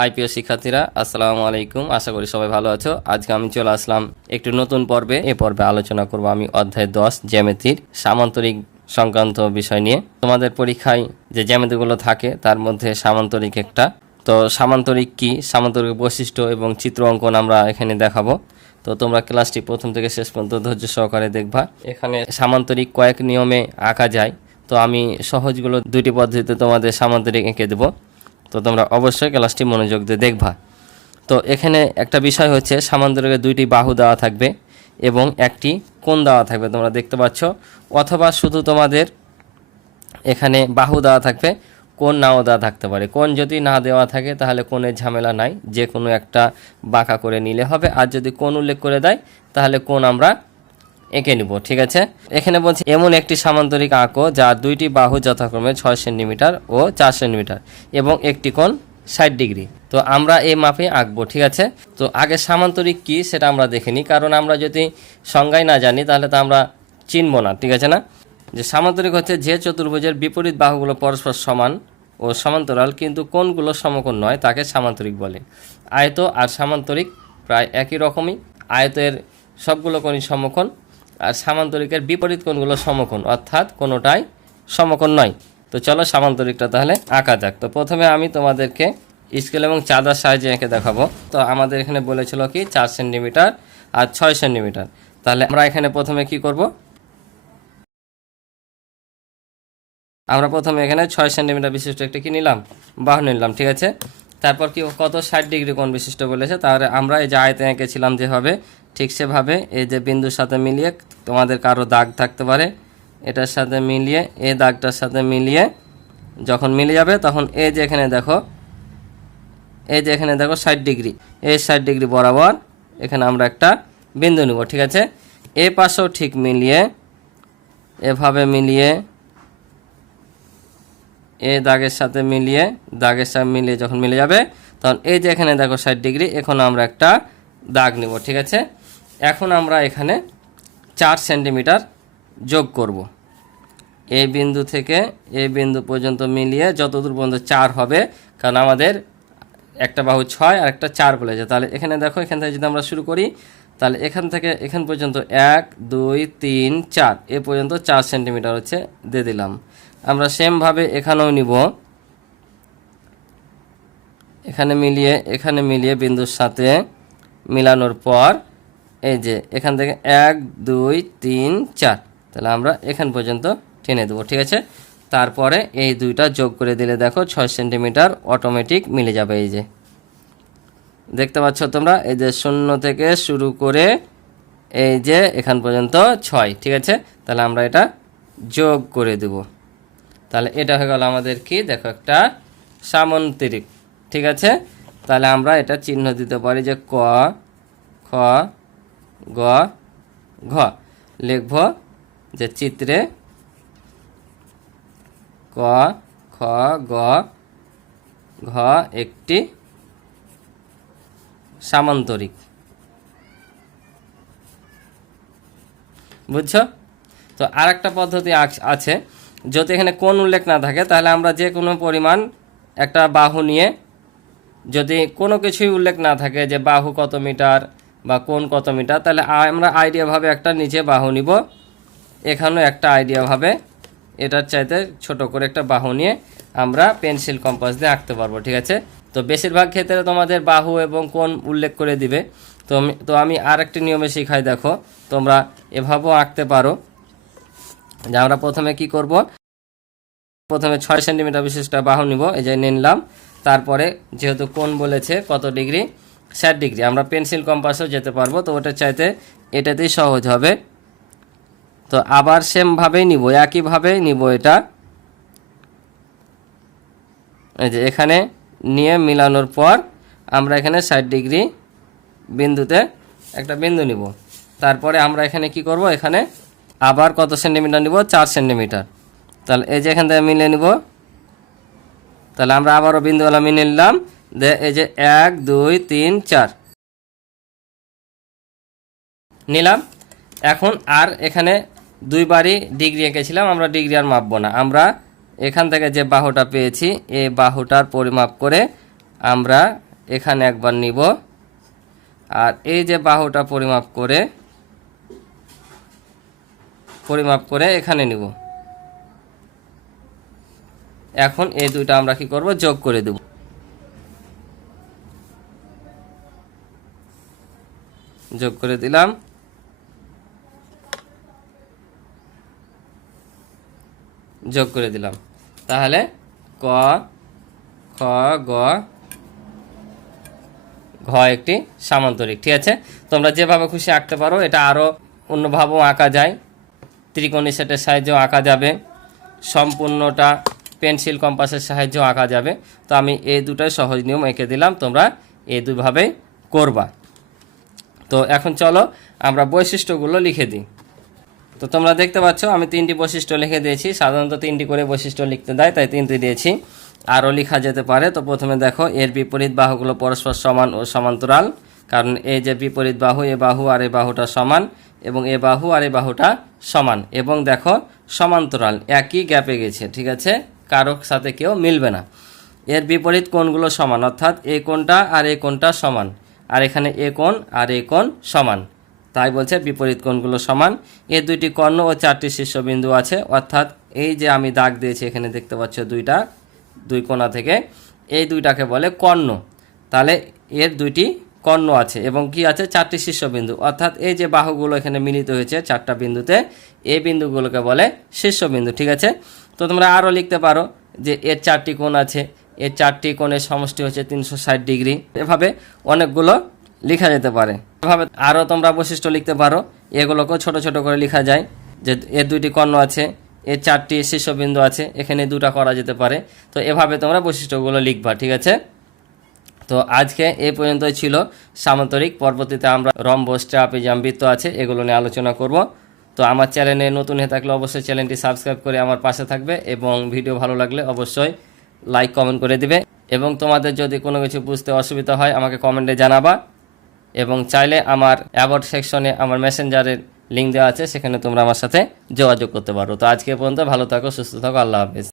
High প্রিয় শিক্ষার্থীরা, আসসালামু আলাইকুম। আশা করি সবাই ভালো আছো। আজকে আমি চলে আসলাম একটু নতুন পর্বে। এই পর্বে আলোচনা করব আমি অধ্যায় দশ, জ্যামিতির সামান্তরিক সংক্রান্ত বিষয় নিয়ে। তোমাদের পরীক্ষায় যে জ্যামিতিগুলো থাকে, তার মধ্যে সামান্তরিক একটা। তো সামান্তরিক কি? সামান্তরিক বৈশিষ্ট্য এবং চিত্র অঙ্কন আমরা এখানে দেখাবো। তো তোমরা ক্লাসটি প্রথম থেকে শেষ পর্যন্ত ধৈর্য সহকারে দেখবা। এখানে সামান্তরিক কয়েক নিয়মে আঁকা যায়। তো আমি সহজগুলো দুটি পদ্ধতিতে তোমাদের সামান্তরিক এঁকে দেবো। তো তোমরা অবশ্যই ক্লাসটি মনোযোগ দিয়ে দেখবা। তো এখানে একটা বিষয় হচ্ছে, সামান্তরিকে দুইটি বাহু দেওয়া থাকবে এবং একটি কোণ দেওয়া থাকবে, তোমরা দেখতে পাচ্ছ। অথবা শুধু তোমাদের এখানে বাহু দেওয়া থাকবে কোন নাও দেওয়া থাকতে পারে। কোন যদি না দেওয়া থাকে, তাহলে কোণের ঝামেলা নাই। যে কোনো একটা বাঁকা করে নিলে হবে। আর যদি কোন উল্লেখ করে দেয়, তাহলে কোন আমরা এঁকে নিব, ঠিক আছে? এখানে বলছি, এমন একটি সামান্তরিক আঁকো যার দুইটি বাহু যথাক্রমে ছয় সেন্টিমিটার ও চার সেন্টিমিটার এবং একটি কোণ ষাট ডিগ্রি। তো আমরা এই মাপে আঁকবো, ঠিক আছে? তো আগে সামান্তরিক কি সেটা আমরা দেখে নিই, কারণ আমরা যদি সংজ্ঞায় না জানি তাহলে তো আমরা চিনবো না, ঠিক আছে না? যে সামান্তরিক হচ্ছে যে চতুর্ভুজের বিপরীত বাহুগুলো পরস্পর সমান ও সমান্তরাল, কিন্তু কোনগুলো সমকোণ নয়, তাকে সামান্তরিক বলে। আয়ত আর সামান্তরিক প্রায় একই রকমই। আয়তের সবগুলো কোণই সমকোণ আর সামান্তরিকের বিপরীত কোণগুলো সমকোণ, অর্থাৎ কোনোটাই সমকোণ নয়। তো চলো সামান্তরিকটা তাহলে আঁকা যাক। তো প্রথমে আমি তোমাদেরকে স্কেল এবং চাঁদার সাহায্যে এঁকে দেখাবো। তো আমাদের এখানে বলেছিল কি, চার সেন্টিমিটার আর ছয় সেন্টিমিটার। তাহলে আমরা এখানে প্রথমে কি করব? আমরা প্রথমে এখানে ছয় সেন্টিমিটার বিশিষ্ট একটা কি নিলাম? বাহু নিলাম, ঠিক আছে? তারপর কি কত ষাট ডিগ্রি কোণ বিশিষ্ট বলেছে? তাহলে আমরা এই যে আয়তে এঁকেছিলাম যেভাবে ঠিক সেভাবে এই যে বিন্দুর সাথে মিলিয়ে তোমাদের কারও দাগ থাকতে পারে, এটার সাথে মিলিয়ে, এই দাগটার সাথে মিলিয়ে যখন মিলে যাবে তখন এই যে এখানে দেখো, এই যে এখানে দেখো ষাট ডিগ্রি, এই ষাট ডিগ্রি বরাবর এখানে আমরা একটা বিন্দু নেব, ঠিক আছে? এই পাশেও ঠিক মিলিয়ে, এভাবে মিলিয়ে এই দাগের সাথে মিলিয়ে, দাগের সাথে মিলিয়ে যখন মিলে যাবে তখন এই যে এখানে দেখো ষাট ডিগ্রি, এখন আমরা একটা দাগ নেব, ঠিক আছে? এখন আমরা এখানে চার সেন্টিমিটার যোগ করব। এই বিন্দু থেকে এই বিন্দু পর্যন্ত মিলিয়ে যতদূর পর্যন্ত চার হবে, কারণ আমাদের একটা বাহু ছয় আর একটা চার বলেছে তাহলে এখানে দেখো, এখান থেকে যদি আমরা শুরু করি, তাহলে এখান থেকে এখান পর্যন্ত এক, দুই, তিন, চার, এ পর্যন্ত চার সেন্টিমিটার হচ্ছে দিয়ে দিলাম। আমরা সেমভাবে এখানেও নিব। এখানে মিলিয়ে এখানে মিলিয়ে বিন্দুর সাথে মিলানোর পর এই যে, এখান থেকে এক, দুই, তিন, চার। তাহলে আমরা এখান পর্যন্ত টেনে দেবো, ঠিক আছে? তারপরে এই দুইটা যোগ করে দিলে দেখো ছয় সেন্টিমিটার অটোমেটিক মিলে যাবে, এই যে। দেখতে পাচ্ছ তোমরা? এই যে শূন্য থেকে শুরু করে এই যে এখান পর্যন্ত ছয়, ঠিক আছে? তাহলে আমরা এটা যোগ করে দেব। তাহলে এটা হয়ে গেল আমাদের কি? দেখো একটা সামন্তরিক ঠিক আছে? তাহলে আমরা এটা চিহ্ন দিতে পারি যে ক, খ গ, ঘ। লিখব যে চিত্রে ক, খ, গ, ঘ একটি সামান্তরিক। বুঝছ? তো আর একটা পদ্ধতি আছ- যদি এখানে কোন উল্লেখ না থাকে, তাহলে আমরা যে কোনো পরিমাণ একটা বাহু নিয়ে যদি কোনো কিছুই উল্লেখ না থাকে যে বাহু কত মিটার বা কোন কত মিটার, তাহলে আমরা আইডিয়াভাবে একটা নিচে বাহু নিব। এখানেও একটা আইডিয়াভাবে এটার চাইতে ছোট করে একটা বাহু নিয়ে আমরা পেন্সিল কম্পাস দিয়ে আঁকতে পারব, ঠিক আছে? তো বেশিরভাগ ক্ষেত্রে তোমাদের বাহু এবং কোন উল্লেখ করে দিবে। তো তো আমি আর একটি নিয়মে শিখাই, দেখো, তোমরা এভাবেও আঁকতে পারো। যে আমরা প্রথমে কি করব? প্রথমে ছয় সেন্টিমিটার বিশিষ্ট বাহু নিব, এই যে নিলাম তারপরে যেহেতু কোন বলেছে কত ডিগ্রি ষাট ডিগ্রি। আমরা পেন্সিল কম্পাসেও যেতে পারব, তো ওটা চাইতে এটাতেই সহজ হবে। তো আবার সেমভাবেই নিব একইভাবেই নিব এটা। এই যে এখানে নিয়ে মিলানোর পর আমরা এখানে ষাট ডিগ্রি বিন্দুতে একটা বিন্দু নিব। তারপরে আমরা এখানে কি করব? এখানে আবার কত সেন্টিমিটার নিব? চার সেন্টিমিটার। তাহলে এই যে এখান থেকে মিলে নিব। তাহলে আমরা আবারও বিন্দুওয়ালা মিলে নিলাম। এই যে এক, দুই, তিন, চার। নিলাম। এখন আর এখানে দুইবারই ডিগ্রি এঁকেছিলাম, আমরা ডিগ্রি আর মাপবো না। আমরা এখান থেকে যে বাহুটা পেয়েছি, এই বাহুটার পরিমাপ করে আমরা এখানে একবার নিব। আর এই যে বাহুটা পরিমাপ করে পরিমাপ করে এখানে নিব। এখন এই দুইটা আমরা কি করব? যোগ করে দেব। যোগ করে দিলাম। যোগ করে দিলাম। তাহলে ক, খ, গ, ঘ একটি সামান্তরিক, ঠিক আছে? তোমরা যেভাবে খুশি আঁকতে পারো, এটা আরও অন্যভাবেও আঁকা যায়। ত্রিকোণী সেটের সাহায্যেও আঁকা যাবে। সম্পূর্ণটা পেন্সিল কম্পাসের সাহায্যেও আঁকা যাবে। তো আমি এই দুটোই সহজ নিয়ম এঁকে দিলাম, তোমরা এই দুইভাবেই করবা। তো এখন চলো আমরা বৈশিষ্ট্যগুলো লিখে দিই। তো তোমরা দেখতে পাচ্ছ, আমি তিনটি বৈশিষ্ট্য লিখে দিয়েছি। সাধারণত তিনটি করে বৈশিষ্ট্য লিখতে দেয়, তাই তিনটি দিয়েছি। আরও লেখা যেতে পারে, তো প্রথমে দেখো, এর বিপরীত বাহুগুলো পরস্পর সমান ও সমান্তরাল, কারণ এই যে বিপরীত বাহু, এ বাহু আর এই বাহুটা সমান, এবং এ বাহু আর এই বাহুটা সমান, এবং দেখো সমান্তরাল, একই গ্যাপে গেছে, ঠিক আছে? কারোর সাথে কেউ মিলবে না। এর বিপরীত কোণগুলো সমান, অর্থাৎ এই কোণটা আর এই কোণটা সমান। আর এখানে এ কোণ আর এই কোণ সমান। তাই বলছে বিপরীত কোণগুলো সমান। এর দুইটি কর্ণ ও চারটি শীর্ষবিন্দু আছে। অর্থাৎ এই যে আমি দাগ দিয়েছি এখানে দেখতে পাচ্ছ দুইটা, দুই কোণা থেকে, এই দুইটাকে বলে কর্ণ। তাহলে এর দুইটি কর্ণ আছে এবং কি আছে? চারটি শীর্ষবিন্দু। অর্থাৎ এই যে বাহুগুলো এখানে মিলিত হয়েছে চারটা বিন্দুতে, এই বিন্দুগুলোকে বলে শীর্ষবিন্দু। ঠিক আছে? তো তোমরা আরও লিখতে পারো যে এর চারটি কোণ আছে। এর চারটি কোণের সমষ্টি হচ্ছে তিনশো ষাট ডিগ্রি। এভাবে অনেকগুলো লেখা যেতে পারে। এভাবে আরও তোমরা বৈশিষ্ট্য লিখতে পারো। এগুলোকেও ছোট ছোট করে লেখা যায় যে এর দুইটি কর্ণ আছে, এর চারটি শীর্ষবিন্দু আছে, এখানে দুটা করা যেতে পারে। তো এভাবে তোমরা বৈশিষ্ট্যগুলো লিখবা, ঠিক আছে? তো আজকে এই পর্যন্তই ছিল। সামান্তরিক পরবর্তীতে আমরা রম্বস ট্রাপিজাম বৃত্ত আছে, এগুলো নিয়ে আলোচনা করব। তো আমার চ্যানেলে নতুন হয়ে থাকলে অবশ্যই চ্যানেলটি সাবস্ক্রাইব করে আমার পাশে থাকবে এবং ভিডিও ভালো লাগলে অবশ্যই লাইক কমেন্ট করে দিবে। এবং তোমাদের যদি কোনো কিছু বুঝতে অসুবিধা হয়, আমাকে কমেন্টে জানাবা। এবং চাইলে আমার অ্যাবাউট সেকশনে আমার মেসেঞ্জারের লিঙ্ক দেওয়া আছে, সেখানে তোমরা আমার সাথে যোগাযোগ করতে পারো। তো আজকে পর্যন্ত, ভালো থাকো, সুস্থ থাকো, আল্লাহ হাফিজ।